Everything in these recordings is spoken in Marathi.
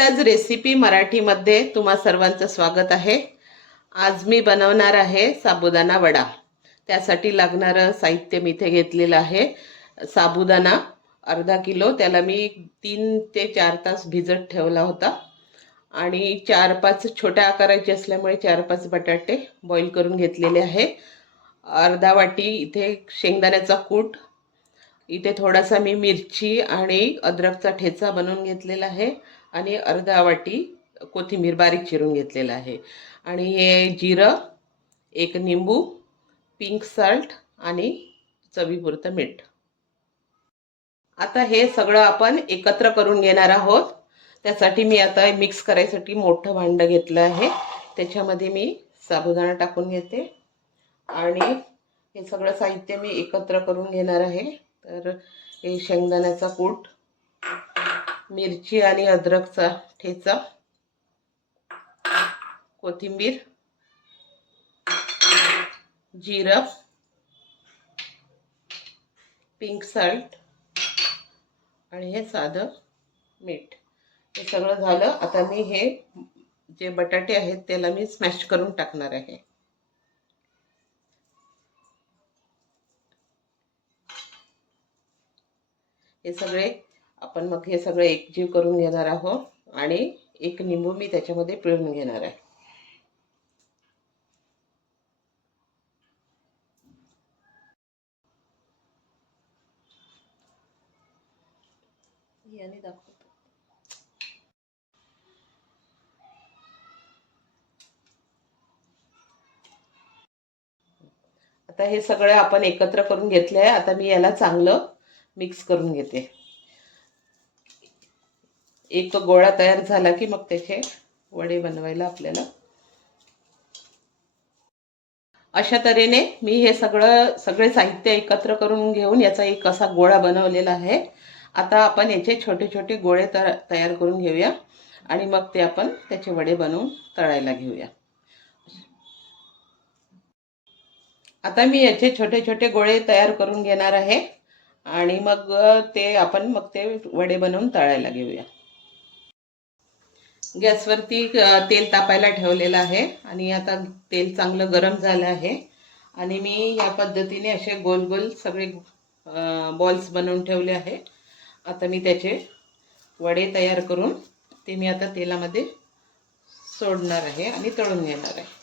आज रेसिपी मराठीमध्ये तुम्हा सर्वांचं स्वागत आहे। आज मी बनवणार आहे साबुदाणा वडा। त्यासाठी लागणारं साहित्य मी इथे घेतलेलं आहे। साबुदाणा अर्धा किलो, त्याला मी 3 ते 4 तास भिजत ठेवला होता आणि 4-5 छोट्या आकाराचे असल्यामुळे 4-5 बटाटे बॉईल करून घेतलेले आहे। अर्धा वाटी इथे शेंगदाण्याचा कूट, इथे थोडासा मी मिरची आणि अद्रकचा ठेचा बनवून घेतलेला आहे आणि अर्धा वाटी कोथिंबीर बारीक चिरून घेतलेला आहे आणि हे जिरं, एक निंबू, पिंक सॉल्ट आणि चवीपुरतं मीठ। आता हे सगळं आपण एकत्र करून घेणार आहोत। त्यासाठी मी आता मिक्स करायसाठी मोठं भांड घेतलं आहे। त्याच्यामध्ये मी साबुदाणा टाकून घेते आणि हे सगळं साहित्य मी एकत्र करून घेणार आहे। तर हे शेंगदाण्याचा कूट, मिरची आणि अद्रकचा ठेचा, कोथिंबीर, जिरं, पिंक सॉल्ट आणि हे साधं मीठ, हे सगळं झालं। आता मी हे जे बटाटे आहेत त्याला मी स्मॅश करून टाकणार आहे। हे सगळे आपण मग हे सगळे एकजीव करून घेणार आहोत आणि एक निंबू मी त्याच्यामध्ये पिळून घेणार आहे। याने दाखवतो। आता हे सगळं आपण एकत्र करून घेतले आहे। आता मी याला चांगलं मिक्स करून घेते। एक गोळा तयार झाला की मग त्याचे वडे बनवायला आपल्याला अशा तऱ्हेने मी हे सगळे साहित्य एकत्र करून घेऊन याचा एक असा गोळा बनवलेला आहे। आता आपण याचे छोटे छोटे गोळे तयार करून घेऊया आणि मग ते आपण त्याचे वडे बनवून तळायला घेऊया। आता मी याचे छोटे छोटे गोळे तयार करून घेणार आहे आणि मग आपण ते वडे बनवून तळायला घेऊया। गॅसवरती तेल तापायला ठेवलेलं आहे आणि आता तेल चांगलं गरम झालं आहे आणि मी या पद्धतीने असे गोल गोल सगळे बॉल्स बनवून ठेवले आहे। आता मी त्याचे वडे तयार करून ते मी आता तेलामध्ये सोडणार आहे आणि तळून घेणार आहे।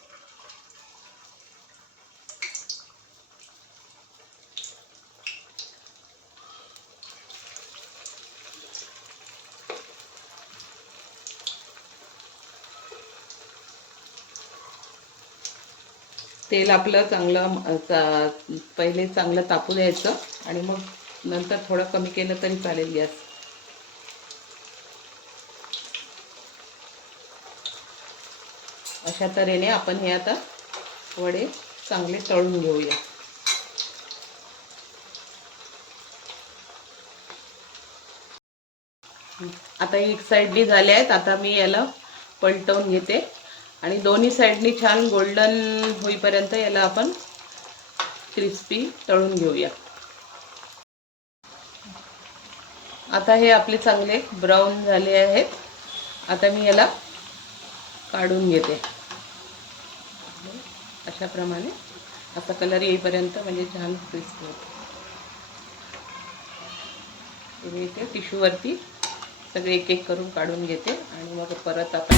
तेल आपलं चांगलं पहिले चांगलं तापू द्यायचं आणि मग नंतर थोडं कमी केलं तरी चालेल गॅस। अशा तऱ्हेने आपण हे आता वडे चांगले तळून घेऊया। आता एक साइडनी झाले आहेत। आता मी याला पलटवून घेते आणि दोन्ही साइडनी छान गोल्डन होईपर्यंत याला आपण क्रिस्पी तळून घेऊया। आता हे आपले चांगले ब्राऊन झाले आहेत। आता मी याला काढून घेते अशा प्रमाणे, असा कलर येईपर्यंत, म्हणजे छान क्रिस्पी होते। मी इथे टिश्यूवरती सगळे एक एक करून काढून घेते आणि मग परत आपण